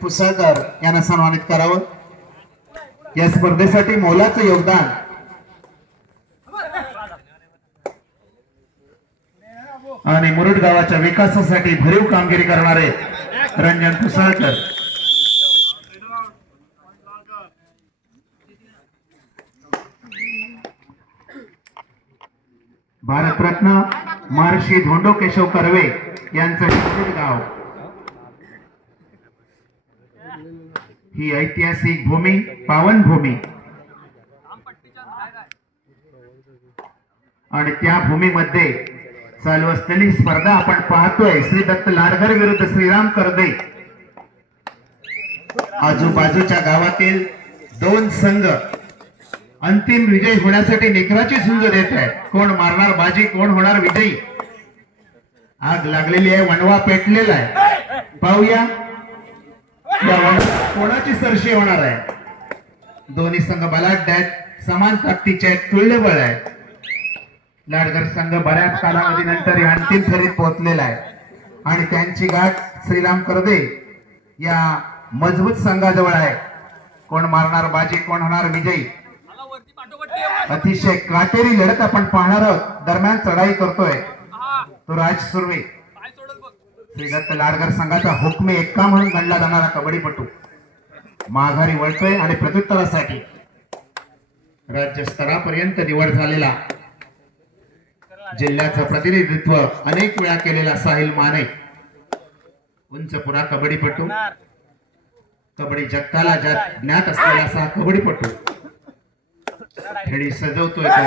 पुसाळकर यांना सन्मानित करावं। या स्पर्धेसाठी मोलाचं योगदान आणि मुरुड गावाच्या विकासासाठी भरीव कामगिरी करणारे रंजन पुसाळकर भारतरत्न महर्षी धोंडो केशव कर्वे यांचं मुरुड गाव ही ऐतिहासिक भूमी, पावन भूमी आणि त्या भूमीमध्ये चालू असलेली स्पर्धा आपण पाहतोय। श्री दत्त लाडघर विरुद्ध श्रीराम करदे। आजूबाजूच्या गावातील दोन संघ अंतिम विजय होण्यासाठी निकराची झुंज देत आहेत। कोण मारणार बाजी, कोण होणार विजयी। आग लागलेली आहे, वणवा पेटलेला आहे। पाहूया या वणव्यात कोणाची सरशी होणार आहे। दोन्ही संघ बलाढ्य आहेत, समान ताकदीचे आहेत, तुल्यबळ आहे। लाडघर संघ बऱ्याच कालावधीनंतर या अंतिम फेरीत पोहोचलेला आहे आणि त्यांची गाठ श्रीराम करदे या मजबूत संघाजवळ आहे। कोण मारणार बाजी, कोण होणार विजयी। अतिशय काटेरी लढत आपण पाहणार आहोत। दरम्यान चढाई करतोय तो राज सुर्वे। श्री दत्त लाडघर संघाचा हुकमे एक्का म्हणून गणला जाणारा कबड्डीपटू माघारी वळतोय आणि प्रत्युत्तरासाठी राज्य स्तरापर्यंत निवड झालेला, जिल्ह्याचं प्रतिनिधित्व अनेक वेळा केलेला साहिल माने, उंचपुरा कबड्डीपटू, कबड्डी जगताला ज्ञात असलेला असा कबड्डीपटू खेळी सजवतोय तो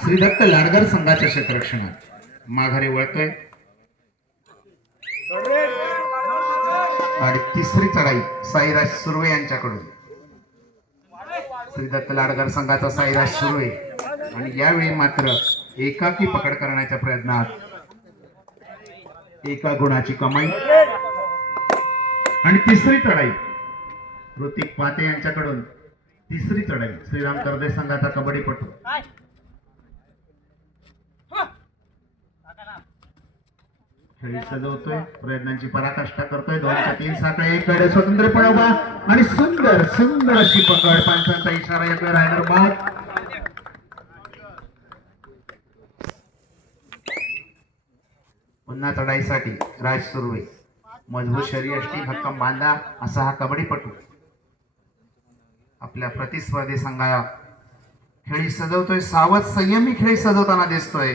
श्री दत्त लाडघर संघाच्या क्षेत्ररक्षणात माघारी वळतोय आणि तिसरी चढाई साईराज सुर्वे यांच्याकडून। श्री दत्त लाडघर संघाचा साईराज सुर्वे आणि यावेळी मात्र एकाकी पकड करण्याच्या प्रयत्नात एका गुणाची कमाई आणि तिसरी चढाई ऋतिक पाते यांच्याकडून। तिसरी चढाई श्रीराम करदे संघाचा कबड्डीपटू खेळी सजवतोय, प्रयत्नांची पराकाष्ठा करतोय। 2-3 साखळे एक गडे स्वतंत्रपणे उभा आणि सुंदर सुंदर अशी पकड। पंचांचा इशारा येतोय रायडर बाद। पुन्हा चढाईसाठी राज सुर्वे, मजबूत शरीरयष्टी, भक्कम बांधा असा हा कबड्डीपटू आपल्या प्रतिस्पर्धी संघाला खेळी सजवतोय। सावध संयमी खेळी सजवताना दिसतोय।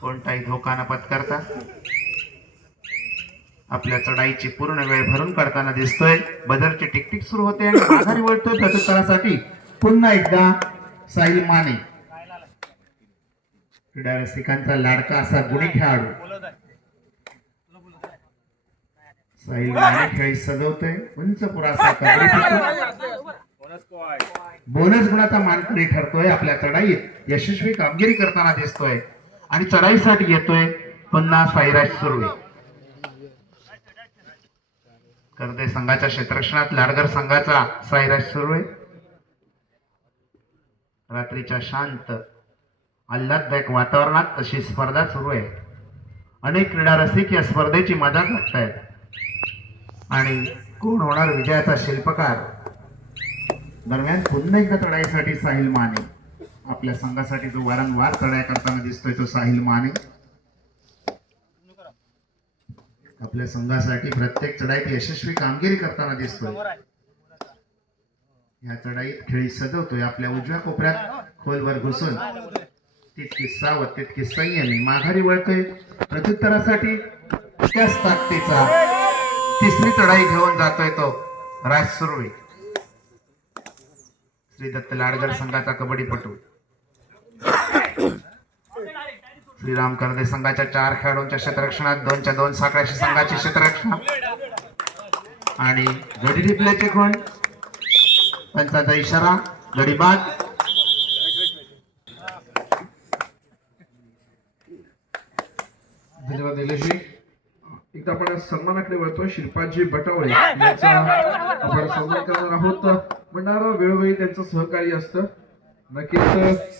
कोणताही धोका न पत्करता आपल्या चढाईची पूर्ण वेळ भरून काढताना दिसतोय। बदरची टिकटिक सुरू होते आणि माघारी वळतोय प्रत्युत्तरासाठी पुन्हा एकदा साहिल माने, क्रीडा रसिकांचा लाडका असा गुणी खेळाडू साहिल माने खेळी सजवतोय। उंच पुरासा कबड्डीपटू बोनस गुणाचा मानकरी ठरतोय। आपल्या चढाईत यशस्वी कामगिरी करताना दिसतोय आणि चढाईसाठी येतोय पुन्हा साईराज सुर्वे। करदे संघाच्या क्षेत्ररक्षणात लाडघर संघाचा साईराज सुर्वे। रात्रीच्या शांत आल्हाददायक वातावरणात अशी स्पर्धा सुरू आहे। अनेक क्रीडा रसिक या स्पर्धेची मजा घेतायत आणि कोण होणार विजयाचा शिल्पकार। दरम्यान पुन्हा एकदा चढाईसाठी साहिल माने, आपल्या संघासाठी जो वारंवार चढाई करताना दिसतोय तो साहिल माने आपल्या संघासाठी प्रत्येक चढाईत यशस्वी कामगिरी करताना दिसतोय। या चढाईत खेळी सजवतोय। आपल्या उजव्या कोपऱ्यात खोलवर घुसून तितकी सावध, तितकी संयमी माघारी वळतोय प्रत्युत्तरासाठी त्याच ताकदीचा तिसरी चढाई घेऊन जातोय तो राज सुर्वे। श्री दत्त लाडघर संघाचा कबड्डीपटू श्रीराम करदे संघाच्या 4 खेळाडूंच्या क्षेत्ररक्षणात 2च्या-2 साखळ्याशी संघाची क्षेत्ररक्षण आणि गडी रिप्लेचे कोण, पंचाचा इशारा, गडी बाद। धन्यवाद निलेशजी। एकदा आपण सन्मानाकडे वळतोय। शिल्पाजी बटावळे यांचा आपण सन्मान करणार आहोत। म्हणणार वेळोवेळी त्यांचं सहकार्य असतं, नक्कीच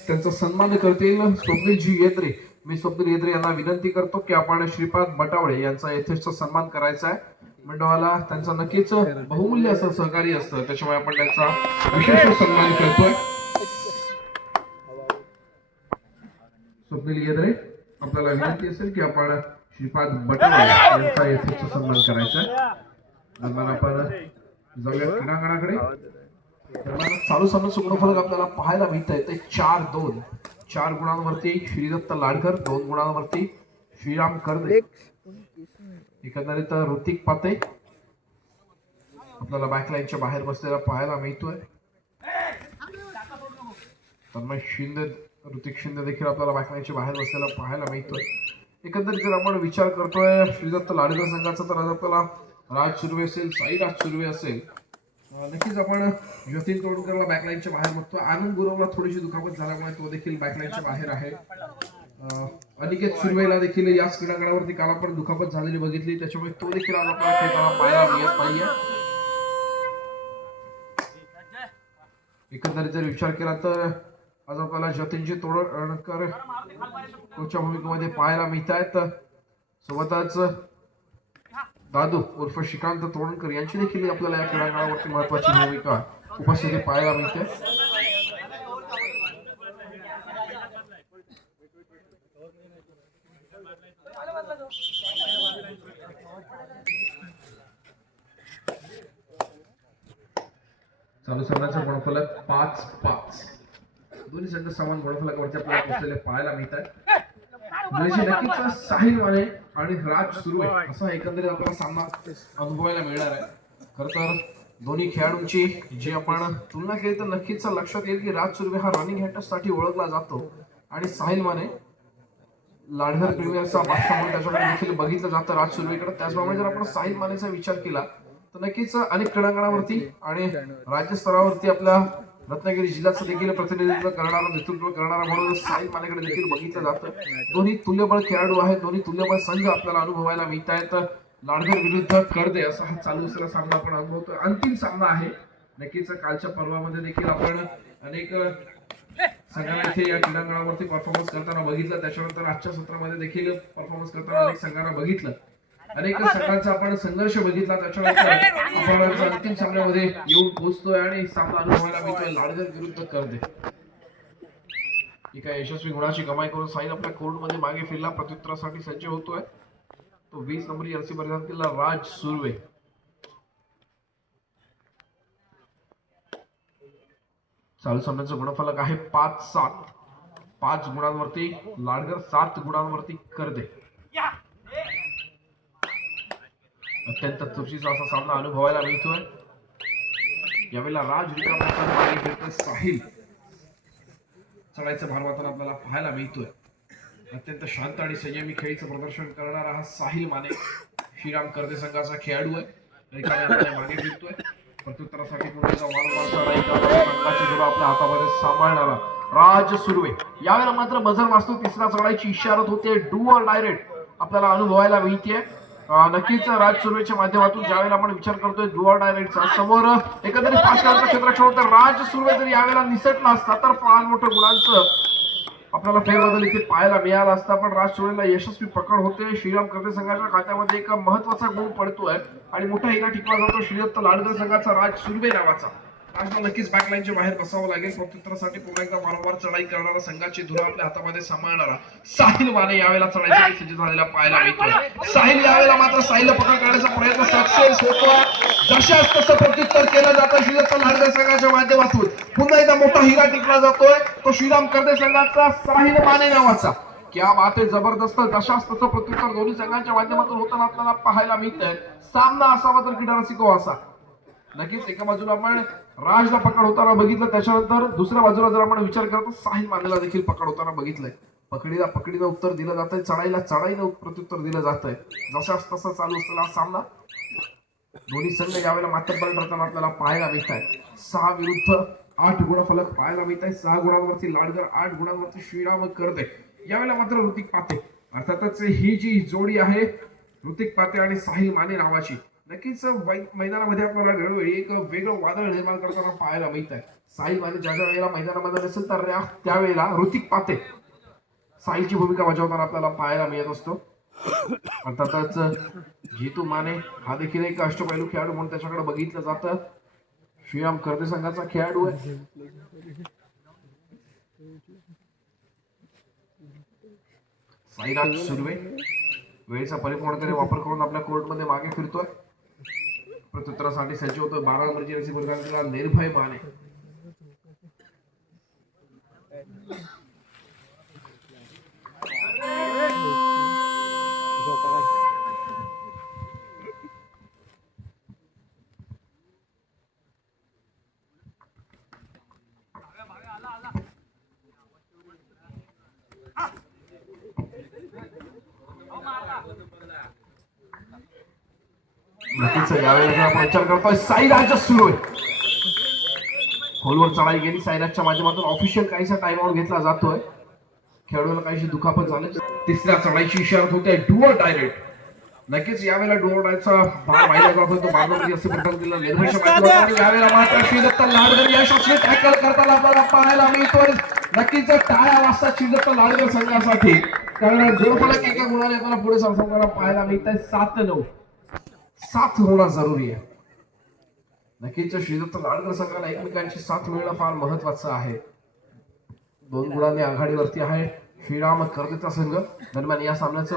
त्यांचा सन्मान करतील स्वप्नीलजी येत्रे मी स्वप्नील येद्रे यांना विनंती करतो की आपण श्रीपाद बटावळे यांचा यथेष्ट सन्मान करायचा आहे. मंडळाला त्यांचं नक्कीच बहुमूल्य असं सहकार्य असतं, त्याच्यामुळे आपण त्यांचा विशेष सन्मान करतोय. स्वप्नील येद्रे आपल्याला विनंती असेल की आपण श्रीपाद बटावळे यांचा यथेष्ट सन्मान करायचा आहे. दरम्यान आपण जाऊया क्रीडांगणाकडे. दरम्यान चालू सामन्याचं गुणफलक आपल्याला पाहायला मिळत आहे ते 4-2. 4 गुणांवरती श्रीदत्त लाडकर, 2 गुणांवरती श्रीराम कर्दे. एकंदरीत ऋतिक पाते आपल्याला बॅकलाईनच्या बाहेर बसलेला पाहायला मिळतोय. तन्मय शिंदे, ऋतिक शिंदे देखील आपल्याला बॅकलाईनच्या बाहेर बसलेला पाहायला मिळतोय. एकंदरीत जर आपण विचार करतोय श्रीदत्त लाडकर संघाचा, तर आज आपल्याला राज सुर्वे असेल, साईराज सुर्वे असेल, नक्कीच आपण जतीन तोडकरला बॅकलाईनच्या बाहेर बघतो. आनंद गुरवला थोडीशी दुखापत झाल्यामुळे तो देखील बॅकलाईनच्या बाहेर आहे. अनिकेत सुर्वेला देखील याच क्रीडांगणावरती काल आपण दुखापत झालेली बघितली, त्याच्यामुळे तो देखील आज आपल्याला खेळताना पाहायला मिळत नाहीये. एकंदरीत जर विचार केला तर आज आपल्याला जतीनजी तोडकर कोचच्या भूमिकेमध्ये पाहायला मिळत आहेत. सोबतच दादू उर्फ श्रीकांत तोडणकर यांची देखील आपल्याला या क्रीडांगणावरती महत्वाची भूमिका उपस्थिती पाहायला मिळते. चालू सामन्याचा गुणफलक 5-5. दोन्ही संघ समान गुणफलकावरती आपल्याला पोहोचलेले पाहायला मिळत आहे. नक्कीच साहिल माने आणि राज सुर्वे असा एकंदरीत आपल्याला सामना अनुभवायला मिळणार आहे. खर तर दोन्ही खेळाडूंची जी आपण तुलना केली तर नक्कीच लक्षात येईल की राज सुर्वे हा रनिंग हॅटर्ससाठी ओळखला जातो आणि साहिल माने लाडघर प्रीमियरचा बादशाह म्हणून त्याच्याकडे देखील बघितलं जातं राज सुर्वेकडे. त्याचप्रमाणे जर आपण साहिल मानेचा विचार केला तर नक्कीच अनेक क्रीडांगणावरती आणि राज्य स्तरावरती आपल्या रत्नागिरी जिल्ह्याचं देखील प्रतिनिधित्व करणारा, नेतृत्व करणारा म्हणून साहिल मानेकडे देखील बघितलं जातं. दोन्ही तुल्यबळ खेळाडू आहेत, दोन्ही तुल्यबळ संघ आपल्याला अनुभवायला मिळत आहेत. लाडघर विरुद्ध कर्दे असा हा चालू असलेला सामना आपण अनुभवतोय. अंतिम सामना आहे. नक्कीच कालच्या पर्वामध्ये देखील आपण अनेक संघांना इथे या क्रीडांगणावरती परफॉर्मन्स करताना बघितलं, त्याच्यानंतर आजच्या सत्रामध्ये देखील परफॉर्मन्स करताना अनेक संघांना बघितलं. अनेक संघांचा आपण संघर्ष बघितला, त्याच्यानंतर आपण अंतिम सामन्यामध्ये येऊन पोहोचतोय आणि सामना अनुभवायला मिळतोय लाडघर विरुद्ध कर्दे. एका यशस्वी गुणाची कमाई करून साहिल आपल्या कोर्टमध्ये मागे फिरला, प्रत्युत्तरासाठी सज्ज होतोय. तो 20 नंबर जर्सी परिधान केलेला राज सुर्वे. चालू सामन्याचं गुणफलक आहे 5-7. 5 गुणांवरती लाडघर, 7 गुणांवरती कर्दे. अत्यंत चुरशीचा असा सामना अनुभवायला मिळतोय. यावेळेला राज रिकामा मागे फिरतोय, साहिल चढायचं भारवातून आपल्याला पाहायला मिळतोय. अत्यंत शांत आणि संयमी खेळीचं प्रदर्शन करणारा हा साहिल माने श्रीराम कर्दे संघाचा खेळाडू आहे. रिकाम्या मागे फिरतोय, प्रत्युत्तरासाठी पुढे संघाची जोड आपल्या हातामध्ये सांभाळणारा राज सुर्वे. यावेळेला मात्र बझर वाजतो, तिसरा चढायची इशारत होते. डू ऑर डायरेक्ट आपल्याला अनुभवायला मिळते. नक्कीच राज सुर्वेच्या माध्यमातून ज्यावेळेला आपण विचार करतोय डू ऑर डायरेक्टचा, समोर एकंदरीत 5 खेळाचं क्षेत्ररक्षण होतं. राज सुर्वे जर यावेळेला निसटला असता तर फार मोठं गुणांचं आपल्याला फेरबदल इथे पाहायला मिळाला असता, पण राज सुर्वेला यशस्वी पकड होते. श्रीराम कर्दे संघाच्या खात्यामध्ये एक महत्वाचा गुण पडतोय आणि मोठा हिरा टिकला जातो श्रीदत्त लाडघर संघाचा राज सुर्वे नावाचा. राजला नक्कीच बॅकलाईनच्या बाहेर बसावं लागेल. प्रत्युत्तरासाठी पुन्हा एकदा वारंवार चढाई करणारा, संघाची धुरा आपल्या हातामध्ये सांभाळणारा साहिल माने यावेळेला चढाईसाठी सज्ज झालेला पाहायला मिळतोय. साहिल यावेळेला मात्र साहिलला पकड करण्याचा प्रयत्न सक्सेस होतोय. जशाच तसं प्रत्युत्तर केलं जातं श्रीदत्त लाडघर संघाच्या माध्यमातून. पुन्हा एकदा मोठा हिरा टिकला जातोय, तो श्रीराम कर्दे संघाचा साहिल माने नावाचा. क्या बात आहे, जबरदस्त. जशाच तसं प्रत्युत्तर दोन्ही संघांच्या माध्यमातून होताना आपल्याला पाहायला मिळतंय. सामना असावा तर क्रीडा रसिको असा. नक्कीच एका बाजूला आपण राजला पकड होताना बघितलं, त्याच्यानंतर दुसऱ्या बाजूला जर आपण विचार करतो साहिल मानेला देखील पकड होताना बघितलंय. पकडीनं उत्तर दिलं जातंय, चढाईला चढाईनं प्रत्युत्तर दिलं जातंय. जशाच तसा चालू असलेला सामना दोन्ही संघ यावेळेला मातब्बर ठरताना आपल्याला पाहायला मिळत आहे. 6 विरुद्ध 8 गुणफलक पाहायला मिळत आहे. 6 गुणांवरती लाडघर, 8 गुणांवरती श्रीराम कर्दे. यावेळेला मात्र ऋतिक पाते, अर्थातच ही जी जोडी आहे ऋतिक पाते आणि साहिल माने नावाची, नक्कीच मैदानामध्ये आपल्याला वेळोवेळी एक वेगळं वादळ निर्माण करताना पाहायला मिळत आहे. साहिल माने ज्या वेळेला मैदानामध्ये नसेल तर त्यावेळेला ऋतिक पाते साईलची भूमिका बजावताना आपल्याला पाहायला मिळत असतो. अर्थातच जितू माने हा देखील एक अष्टपैलू खेळाडू म्हणून त्याच्याकडे बघितलं जातं. श्रीराम कर्दे संघाचा खेळाडू आहे. साईराज सुर्वे वेळेचा परिपूर्णतेने वापर करून आपल्या कोर्टमध्ये मागे फिरतोय. प्रत्युत्तरासाठी सज्ज होतोय. 12 नंबरची रसी प्रदान केला निर्भय माने. नक्कीच यावेळेला आपण विचार करतोय साईराज सुरू आहे. खोलवर चढाई गेली. साईराजच्या माध्यमातून ऑफिशियल काहीसा टाइम आउट घेतला जातोय. खेळाडूला काहीशी दुखापत झाली. तिसऱ्या चढाईची इशारा होते डुअर डायरेक्ट. नक्कीच यावेळेला डुअर डायरेक्टचा भाग वाहिला जात होतो. बारबरी असे प्रकार दिला निर्भयच्या माध्यमातून. यावेळेला मात्र श्रीदत्त लाडकर यशस्वी टॅकल करताना आपल्याला पाहायला मिळतोय. नक्कीच टाळ्या वाजतात श्रीदत्त लाडकर संघासाठी. कारण जोरफलक एका गुणाने आपल्याला पुढे सरसावताना पाहायला मिळत आहे. 7-9 साथ होणं जरुरी आहे. नक्कीच श्रीदत्त लाडकर संघाला एकमेकांची साथ मिळणं फार महत्वाचं आहे. 2 गुणांनी आघाडीवरती आहे श्रीराम कर्देचा संघ. दरम्यान या सामन्याचं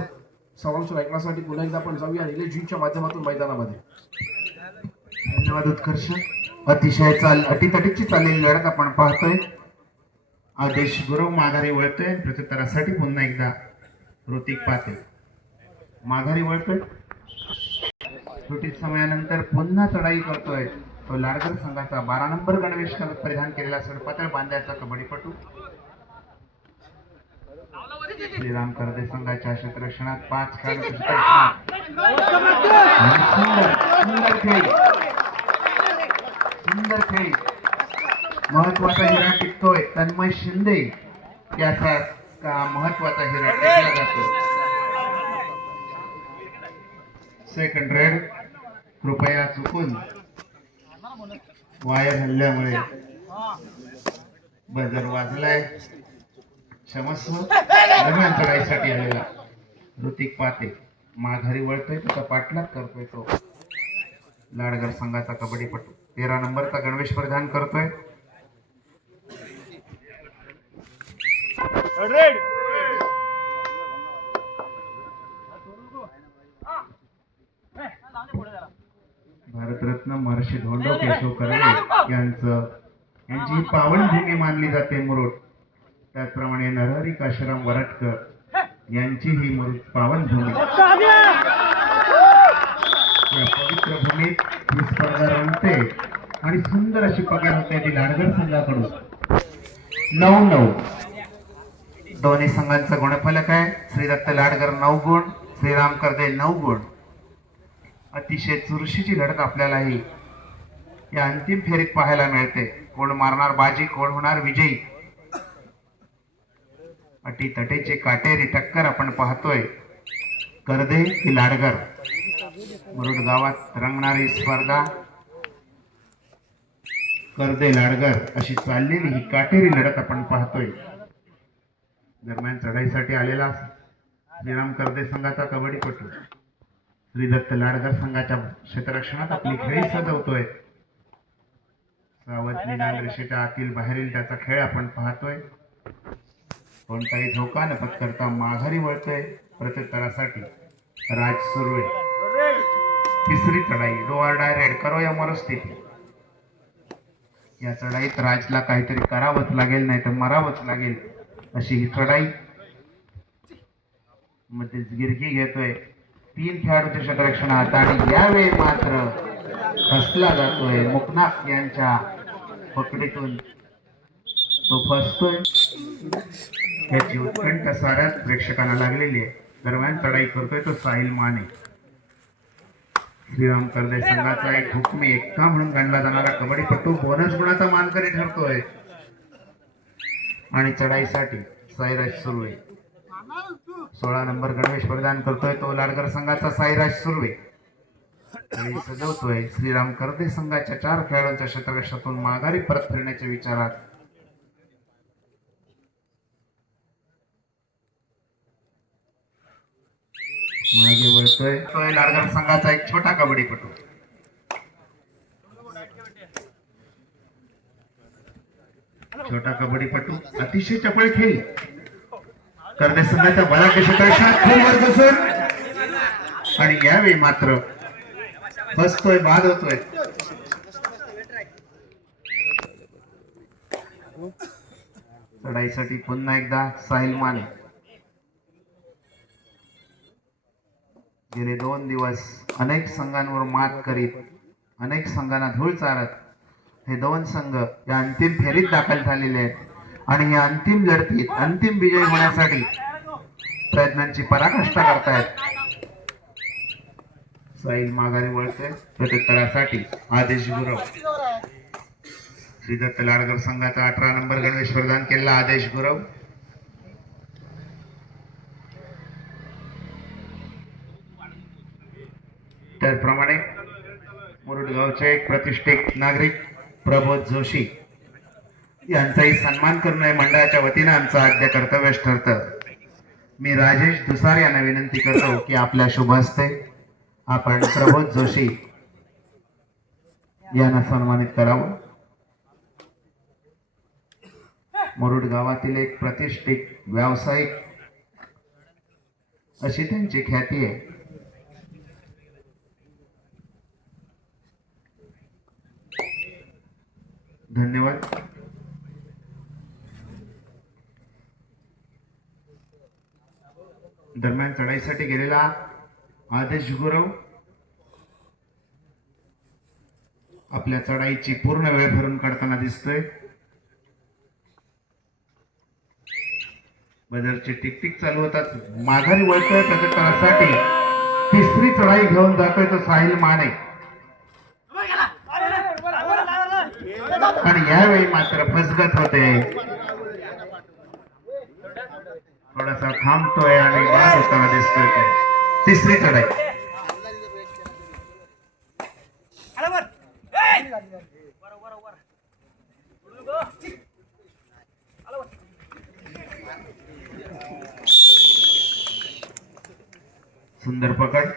समालोचन ऐकण्यासाठी पुन्हा एकदा आपण जाऊया निलेशजींच्या माध्यमातून मैदानामध्ये. धन्यवाद उत्कर्ष. अतिशय अटीतटीची चाललेली लढत आपण पाहतोय. आदेश गुरव माघारी वळतोय. प्रत्युत्तरासाठी पुन्हा एकदा ऋतिक पाते माघारी वळतोय. सुटीत समयानंतर पुन्हा चढाई करतोय तो लाडकर संघाचा 12 नंबर गणवेश परिधान केलेला सडपातळ बांध्याचा कबड्डीपटू श्रीराम कर्दे संघाच्या क्षेत्ररक्षणात 5 खेळाडू सुंदर खेळ महत्वाचा हिरा टिकतोय. तन्मय शिंदे याचा महत्वाचा हिरा टिकला जातो. सेकंड रेड कृपया चुकून वायर हल्ल्यामुळे बजर वाजलाय. क्षमस्व. दरम्यान चढाईसाठी आलेला ऋतिक पाते माघारी वळतोय. त्याचा पाठलाग करतोय तो लाडगर संघाचा कबड्डीपटू 13 नंबरचा गणवेश परिधान करतोय. भारतरत्न महर्षी धोंडो केशव कर्वे यांची ही पावनभूमी मानली जाते मुरुड. त्याचप्रमाणे नरहरी काशीराम वरटकर यांची ही मुरुड पावनभूमी. या पवित्र भूमीत ही स्पर्धा रंगते आणि सुंदर अशी पकड होते ती लाडगर संघाकडून. 9-9 दोन्ही संघांचा गुणफलक आहे. श्रीदत्त लाडगर 9 गुण, श्रीराम कर्दे 9 गुण. अतिशय चुरशीची लढत आपल्यालाही या अंतिम फेरीत पाहायला मिळते. कोण मारणार बाजी, कोण होणार विजयी. अटीतटीचे काटेरी टक्कर आपण पाहतोय. कर्दे की लाडगर मुरुड गावात रंगणारी स्पर्धा. कर्दे लाडगर अशी चाललेली ही काटेरी लढत आपण पाहतोय. दरम्यान चढाईसाठी आलेला श्रीराम कर्दे संघाचा कबड्डीपटू श्रीदत्त लाडगर संघाच्या क्षेत्ररक्षणात आपली खेळी सजवतोय. सावध निनाद रेषेच्या आतील बाहेरील त्याचा खेळ आपण पाहतोय. कोणताही धोका न पत्करता माघारी वळतोय. प्रत्युत्तरासाठी राज सुर्वे. तिसरी चढाई डोअर डायरेक्ट करो या मनस्थिती. या चढाईत राजला काहीतरी करावंच लागेल, नाही तर मरावंच लागेल अशी ही चढाई. मध्येच गिरकी घेतोय 3 खेळाडूच्या क्षेत्ररक्षणात आणि यावेळी मात्र हसला जातोय. मुकनाफ यांच्या पकडीतून तो फसतोय. याची उत्कंठ साऱ्याच प्रेक्षकांना लागलेली आहे. दरम्यान चढाई करतोय तो साहिल माने. श्रीराम कर्दे संघाचा एक हुकमी एक्का म्हणून गणला जाणारा कबड्डीपटू बोनस गुणाचा मानकरी ठरतोय. आणि चढाईसाठी साईराज सुर्वे 16 नंबर गणवेश प्रदान करतोय तो लाडकर संघाचा साईराज सुर्वे. सजवतोय श्रीराम कर्दे संघाच्या 4 खेळाडूंच्या क्षेत्ररक्षणातून माघारी परत फिरण्याच्या विचारात. मागे वळतोय लाडगर संघाचा एक छोटा कबड्डीपटू. छोटा कबड्डीपटू अतिशय चपळ खेळी. करते संघाचा बळा क्षेत्रात खूप वर बसून आणि यावेळी मात्र बसतोय, बाद होतोय. चढाईसाठी पुन्हा एकदा साहिल माने. गेले 2 दिवस अनेक संघांवर मात करीत, अनेक संघांना धूळ चारत हे 2 संघ या अंतिम फेरीत दाखल झालेले आहेत आणि या अंतिम लढतीत अंतिम विजय होण्यासाठी प्रयत्नांची पराकाष्ठा करतायत. साहिल माघारी वळतोय प्रत्युत्तरासाठी आदेश गुरव. श्रीदत्त लाडगर संघाचा 18 नंबर गणवेश प्रदान केला आदेश गुरव. त्याचप्रमाणे मुरुडगावचे एक प्रतिष्ठित नागरिक प्रबोध जोशी यांचाही सन्मान करणे मंडळाच्या वतीने आमचं आद्य कर्तव्यच ठरतं. मी राजेश दुसार यांना विनंती करतो की आपल्या शुभ हस्ते आपण प्रबोध जोशी यांना सन्मानित करावं. मुरुड गावातील एक प्रतिष्ठित व्यावसायिक अशी त्यांची ख्याती आहे. धन्यवाद. दरम्यान चढाईसाठी गेलेला आदेश गुरव आपल्या चढाईची पूर्ण वेळ भरून काढताना दिसतोय. बदरची टिकटिक चालू होतात. माघारी वळतोय प्रत्युत्तरासाठी. तिसरी चढाई घेऊन जातोय तो साहिल माने आणि यावेळी मात्र फसगत होते. थोडासा थांबतोय आणि बाद होताना दिसतोय तो. तिसरी चढाई. सुंदर पकड.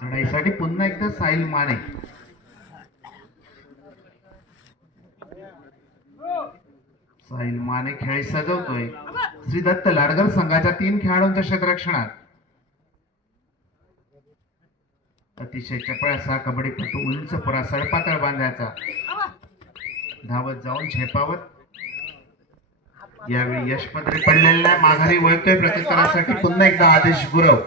चढाईसाठी पुन्हा एकदा साहिल माने. साहिल माने खेळी सजवतोय. श्री दत्त लाडगर संघाच्या 3 खेळाडूंच्या क्षेत्ररक्षणात अतिशय चपळ असा कबड्डीपटू उंच पुरा सडपातळ बांधायचा धावत जाऊन झेपावत यावेळी यशपत्रे पडलेल्या माघारी वळतोय प्रत्युत्तरासाठी पुन्हा एकदा आदेश गुरव.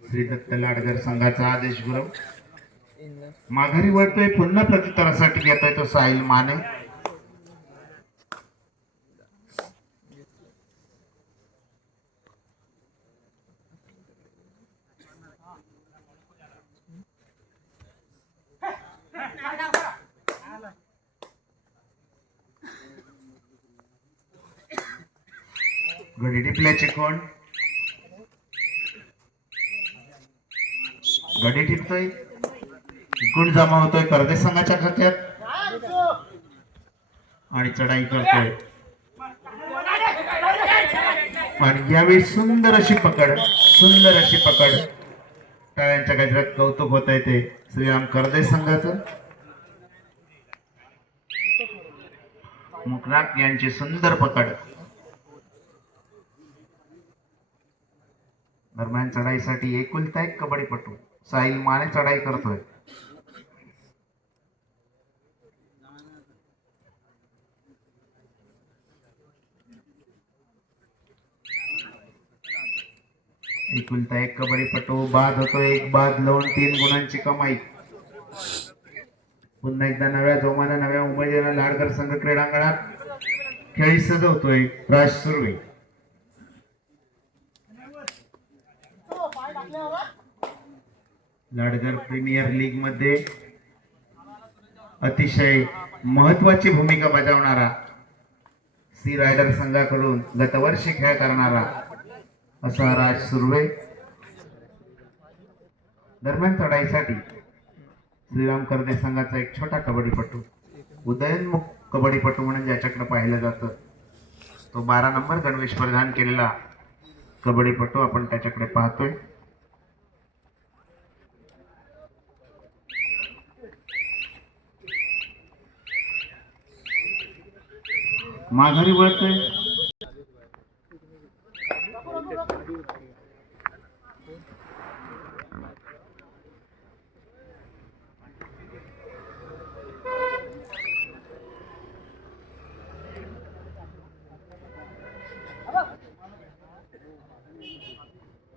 श्री दत्त लाडगर संघाचा आदेश गुरव माघारी वळतोय. पुन्हा प्रत्युत्तरासाठी येतोय तो साहिल माने. गडी टिपल्याचे कोण. गडी टिपतोय. गुण जमा होतोय करदे संघाच्या खात्यात आणि चढाई करतोय. आणि यावेळी सुंदर अशी पकड, सुंदर अशी पकड. टाळ्यांच्या गजरात कौतुक होत आहे ते श्रीराम करदे संघाचं. मुकराक यांची सुंदर पकड. दरम्यान चढाईसाठी एकुलता एक कबड्डीपटू साहिल माने चढाई करतोय. एकुलता एक कबड्डीपटू बाद होतोय. 1 बाद लावून 3 गुणांची कमाई. पुन्हा एकदा नव्या जोमाने नव्या उमेदीने लाडगर संघ क्रीडांगणात खेळी सजवतोय राज सुर्वे. लाडगर प्रीमियर लीग मध्ये अतिशय महत्वाची भूमिका बजावणारा सी रायडर संघाकडून गतवर्षी खेळ करणारा असा राज सुर्वे. दरम्यान चढाईसाठी श्रीराम करदे संघाचा एक छोटा कबड्डीपटू उदयनमुख कबड्डीपटू म्हणून ज्याच्याकडे पाहिलं जातं तो 12 नंबर गणवेश परिधान केलेला कबड्डीपटू आपण त्याच्याकडे पाहतोय. माघारी वळतोय.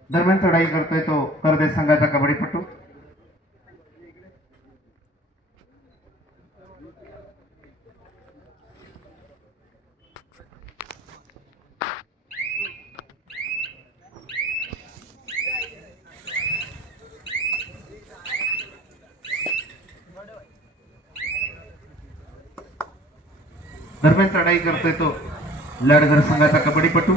दरम्यान चढाई करतोय तो परदेश संघाचा कबड्डीपटू. दरम्यान चढाई करतोय तो लाडघर संघाचा कबड्डीपटू.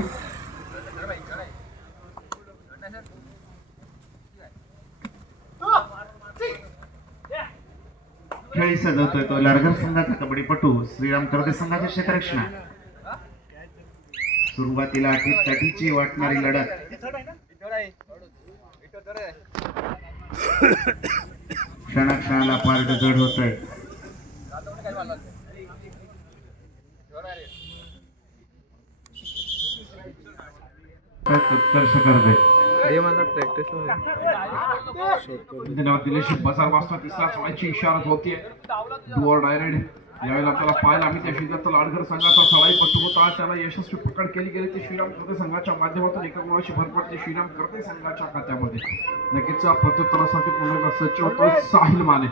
खेळी सजवतोय तो लाडघर संघाचा कबड्डीपटू श्रीराम कर्दे संघाचे क्षेत्ररक्षण. सुरुवातीला अटीतटीची वाटणारी लढत क्षणाक्षणाला पारड जड होतोय. उत्कर्ष करते दिलेशी बजार वाजता तिसरा चढाईची इशारत होतीये. डुअर डायरेक्ट यावेळेला आपल्याला पाहायला आम्ही त्या श्रीदत्त लाडघर संघाचा चढाईपटू होता. त्याला यशस्वी पकड केली गेली ती श्रीराम कर्दे संघाच्या माध्यमातून एका गुणाची भर पडते श्रीराम कर्दे संघाच्या खात्यामध्ये. नक्कीच प्रत्युत्तरासाठी पुन्हा सज्ज होतोय साहिल माने.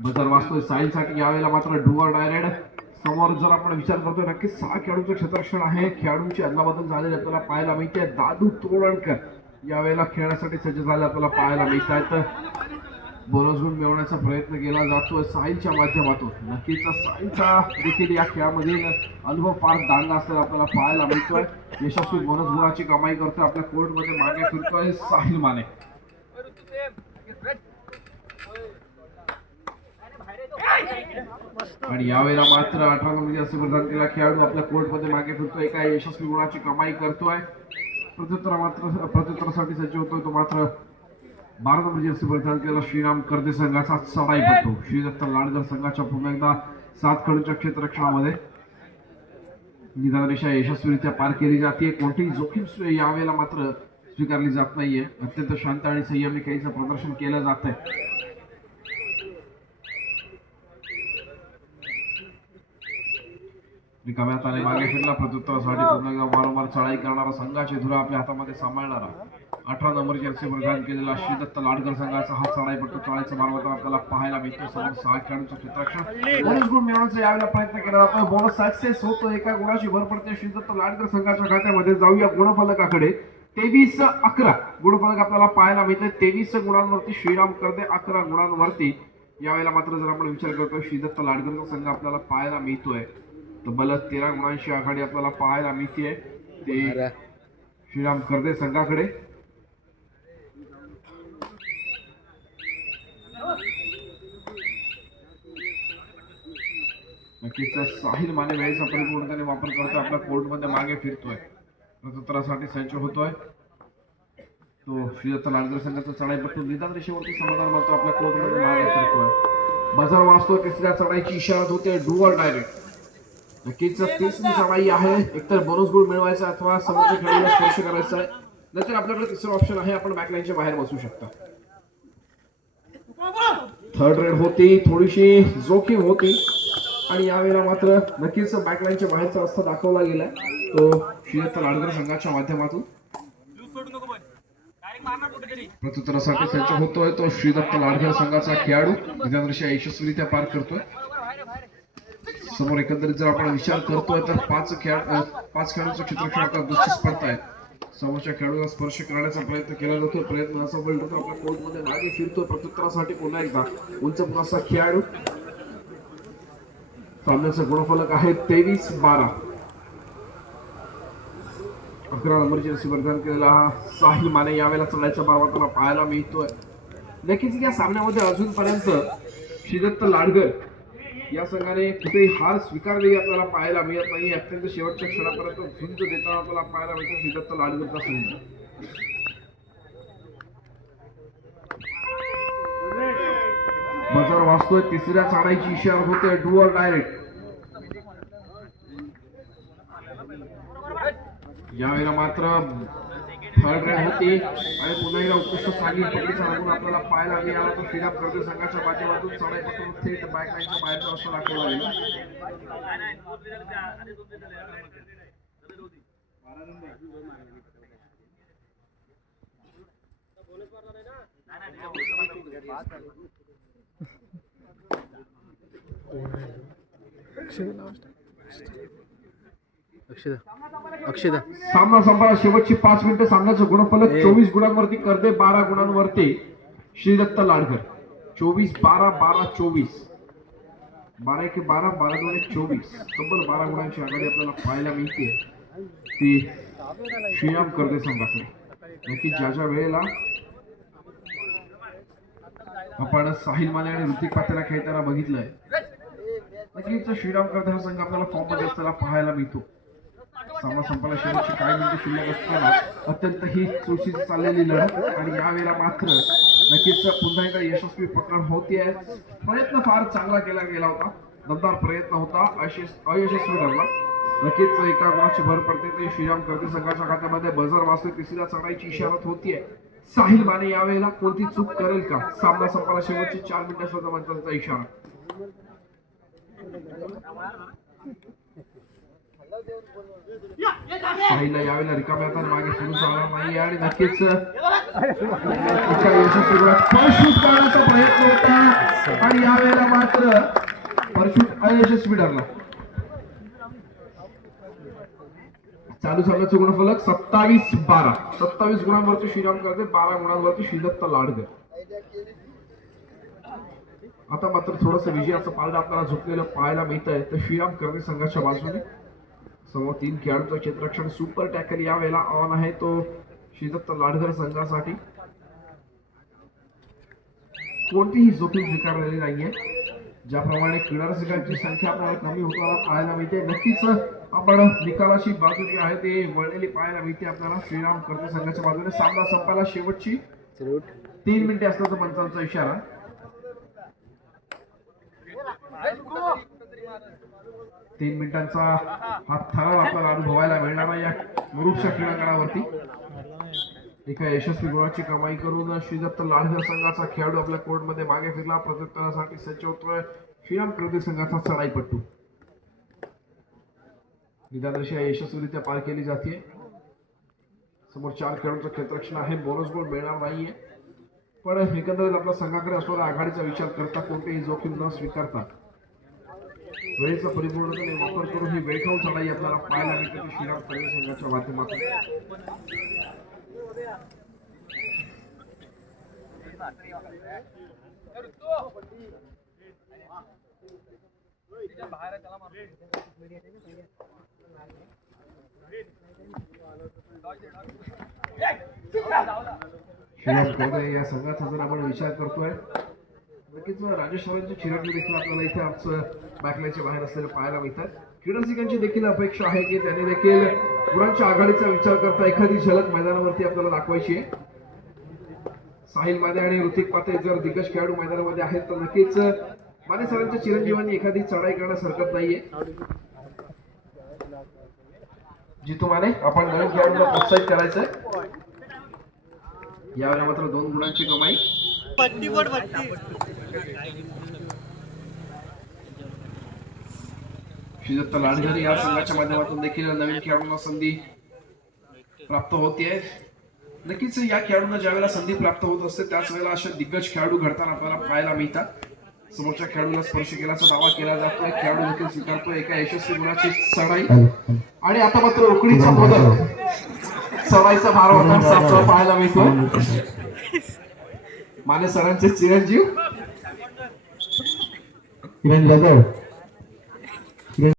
बजार वाजतोय साहिलसाठी. यावेळेला मात्र डुअर डायरेक्ट समोर जर आपण विचार करतोय नक्कीच 6 खेळाडूंचं क्षेत्ररक्षण आहे. खेळाडूंची अदलाबदल झालेली आपल्याला पाहायला मिळते. दादू तोरणकर यावेळेला खेळण्यासाठी सज्ज झाले आपल्याला पाहायला मिळत आहेत. बोनस गुण मिळवण्याचा प्रयत्न केला जातोय साहिलच्या माध्यमातून. नक्कीच साहिलचा देखील या खेळामधील अनुभव फार दांडगा असलेला आपल्याला पाहायला मिळतोय. यशस्वी बोनस गुणाची कमाई करतोय. आपल्या कोर्टमध्ये मागे फिरतोय साहिल माने. आणि यावेळेला मात्र 18 नंबरची असे प्रदान केला खेळाडू आपल्या कोर्टमध्ये मागे फिरतोय. एका यशस्वी गुणाची कमाई करतोय. प्रत्युत्तरासाठी सज्ज होतोय तो मात्र 12 नंबरची असे प्रदान केला श्रीराम कर्दे संघाचा चढाईपटू. श्रीदत्त लाडघर संघाच्या पुन्हा एकदा 7 खेळाडूंच्या क्षेत्ररक्षणामध्ये निदान रेषा यशस्वीरित्या पार केली जाते. कोणतीही जोखीम यावेळेला मात्र स्वीकारली जात नाहीये. अत्यंत शांत आणि संयमी खेळीचं प्रदर्शन केलं जात आहे. रिकाम्या हाताने मागे फिरला. प्रत्युत्तरासाठी पुन्हा एकदा वारंवार चढाई करणारा संघाचे धुरा आपल्या हातामध्ये सांभाळणारा 18 नंबरची जर्सी प्रदान केलेला श्रीदत्त लाडघर संघाचा हा चढाईपटू चढाईचा मार्गावर आपल्याला पाहायला मिळतो. समोर 6 खेळाडूंचं क्षेत्ररक्षण. बोनस गुण मिळवण्याचा यावेळेला प्रयत्न केला जातोय. बोनस सक्सेस होतो. एका गुणाची भर पडते श्रीदत्त लाडघर संघाच्या खात्यामध्ये. जाऊया गुणफलकाकडे. 23-11 गुणफलक आपल्याला पाहायला मिळते. 23 गुणांवरती श्रीराम कर्दे, 11 गुणांवरती यावेळेला मात्र जर आपण विचार करतो श्रीदत्त लाडघर संघ आपल्याला पाहायला मिळतोय. तब्बल 13 गुणांची आघाडी आपल्याला पाहायला मिळते ते श्रीराम कर्दे संघाकडे. नक्कीच साहिल माने वेळेचा परिपूर्णपणे वापर करतोय. आपल्या कोर्टमध्ये मागे फिरतोय. प्रत्युत्तरासाठी सज्ज होतोय तो श्रीदत्त लाडघर संघाचा चढाईपटू. निदान रेषेवरती समाधान मात्र आपल्या कोर्टमध्ये मागे फिरतोय. बजार वाजतोय. तिसऱ्या चढाईची इशारत होते डुअर डायरेक्ट. नक्कीच तिसरी चढाई आहे. एकतर बोनस गुण मिळवायचा अथवा समोरच्या खेळाडूला स्पर्श करायचा आहे. नंतर आपल्याकडे तिसरं ऑप्शन आहे. आपण बॅकलाईनच्या बाहेर बसू शकता. थर्ड रेड होती. थोडीशी जोखीम होती आणि यावेळेला मात्र नक्कीच बॅकलाईनच्या बाहेरचा रस्ता दाखवला गेला तो श्रीदत्त लाडघर संघाच्या माध्यमातून. प्रत्युत्तरासाठी सज्ज होतोय तो श्रीदत्त लाडघर संघाचा खेळाडू. निदानदृष्ट्या यशस्वीरित्या पार करतोय. समोर एकंदरीत जर आपण विचार करतोय तर 5 खेळाडूंचं क्षेत्ररक्षण आता दुसरी स्पर्धा आहे. समोरच्या खेळाडूला स्पर्श करण्याचा प्रयत्न केला जातो. प्रयत्न असफल होतो. आपल्या कोर्टमध्ये मागे फिरतो. प्रत्युत्तरासाठी पुन्हा एकदा उंच पुन्हा खेळाडू. सामन्याचं गुणफलक आहे 23-12. 11 नंबरची रसी प्रदान केलेला हा साहिल माने यावेळेला चढाईचा मार्गाला पाहायला मिळतोय. नक्कीच या सामन्यामध्ये अजूनपर्यंत श्रीदत्त लाडघर या संघाने कुठेही हार स्वीकारलेली आपल्याला पाहायला मिळत नाही. अत्यंत शेवटच्या क्षणापर्यंत झुंज देताना आपल्याला पाहायला मिळतो श्रीदत्त लाडगरचा संघ. बजर वाजतोय, तिसऱ्या चढाईची इशारा होते, डू ऑर डायरेक्ट. यावेळेला मात्र थर्ड रेड होती आणि पुन्हा एकदा उत्कृष्ट सागरी पकडीचा अनुभव आपल्याला पाहायला मिळाला. तो श्रीराम कर्वे संघाच्या माध्यमातून चढाई पकडून थेट बायकांच्या बाहेरचा असं दाखवला गेला. अक्षदा सामना संपला. शेवटची 5 मिनिटं. सामन्याचं गुणफलक 24 गुणांवरती कर्दे, 12 गुणांवरती श्रीदत्त लाडकर. 24-12, 12-24, 12-12, 12-24, तब्बल 12 गुणांची आघाडी आपल्याला पाहायला मिळते ती श्रीराम कर्दे संघाकडे. नक्की ज्या वेळेला आपण साहिल माने आणि ऋतिक पात्याला खेळताना बघितलंय, नक्कीच श्रीराम कर्दे हा संघ आपल्याला फॉर्म मध्ये असताना पाहायला मिळतो. सामना संपला. शेवटची काही मिनिटे शिल्लक असताना अत्यंत ही चुरशीत चाललेली लढत आणि यावेळेला मात्र नक्कीच पुन्हा एकदा यशस्वी पकड होतीये. प्रयत्न फार चांगला केला गेला होता, दमदार प्रयत्न होता, अयशस्वी ठरला. नक्कीच एका गुणाची भर पडते ते श्रीराम कर्दे संघाच्या खात्यामध्ये. बजर वाजतोय, तिसऱ्या चढाईची इशारत होतीये. साहिल माने यावेळेला कोणती चूक करेल का? सामना संपला. शेवटची 4 मिनिटं सुद्धा मंचाचा इशारा. साहिलला यावेळेला रिकाम्या हाताने मागे सुरू झाला नाही आणि नक्कीच यशस्वी परशूट करण्याचा प्रयत्न होता आणि यावेळेला मात्र परशूट अयशस्वी ठरला. चालू सामन्याचं गुणफलक 27-12, 27 गुणांवरती श्रीराम कर्दे, 12 गुणांवरती श्रीदत्त लाडकर. आता मात्र थोडस विजयाचं पारडं आपल्याला झुकलेलं पाहायला मिळत आहे. तर श्रीराम कर्दे संघाच्या बाजूने समोर 3 खेळाडूंचा क्षेत्ररक्षण सुपर टॅकल यावेळेला ऑन आहे तो श्रीदत्त लाडकर संघासाठी. कोणतीही जोखीम स्वीकारलेली नाहीये. ज्याप्रमाणे क्रीडा रसिकांची संख्या आपल्याला कमी होताना पाहायला मिळते, नक्कीच आपण निकालाची बाजू जी आहे ती वळलेली पाहायला मिळते आपल्याला श्रीराम कर्दे संघाच्या बाजूने. सामना संपायला शेवटची 3 मिनिटे असल्याचा पंचांचा इशारा. तीन मिनिटांचा हा ठराव आपल्याला अनुभवायला मिळणार आहे या मुरुडच्या क्रीडांगणावरती. एका यशस्वी गोळाची कमाई करून श्रीदत्त लाडकर संघाचा खेळाडू आपल्या कोर्टमध्ये मागे फिरला. प्रत्युत्तरासाठी सज्ज होतोय श्रीराम कर्दे संघाचा चढाईपट्टू. निदानरेषा यशस्वीरित्या पार केली जाते. समोर 4 खेळाडूंचं क्षेत्ररक्षण आहे. बोनस गोल मिळणार नाहीये, पण एकंदरीत आपल्या संघाकडे असलेला आघाडीचा विचार करता कोणतीही जोखीम न स्वीकारता वेळेचा परिपूर्णपणे वापर करून ही वेळखाऊ चढाई आपल्याला पाहायला मिळते श्रीराम कर्दे संघाच्या माध्यमातून. श्रीराम कर्दे या संघाचा जर आपण विचार करतोय, नक्कीच राजेश्वरांची चिरंजी देखील आपल्याला इथे आमचं बॅकलाईनच्या बाहेर असलेलं पाहायला मिळतात. क्रीडारसिकांची देखील अपेक्षा आहे की त्यांनी देखील गुणांच्या आघाडीचा विचार करता एखादी झलक मैदानावरती आपल्याला दाखवायची आहे. साहिल माने आणि ऋतिक पाते जर दिग्गज खेळाडू मैदानामध्ये आहेत तर नक्कीच माने सरांच्या चिरंजीवांनी एखादी चढाई करण्यास हरकत नाहीये. जितू माने, आपण नवीन खेळाडूंना प्रोत्साहित करायचंय. यावेळेला मात्र 2 गुणांची कमाई. श्रीदत्त लाडकर या संघाच्या माध्यमातून देखील नवीन खेळाडूंना संधी प्राप्त होते. नक्कीच या खेळाडूंना ज्या वेळेला संधी प्राप्त होत असते त्याच वेळेला अशा दिग्गज खेळाडू घडताना आपल्याला पाहायला मिळतात. समोरच्या खेळाडूला स्पर्श केल्याचा दावा केला जातोय, खेळाडू देखील स्वीकारतोय एका यशस्वी गुणाची चढाई. आणि आता मात्र रोकडीचा मोदक चढाईचा भार होताना आपल्याला पाहायला मिळतोय. माने सरांचे चिरंजीव जाधव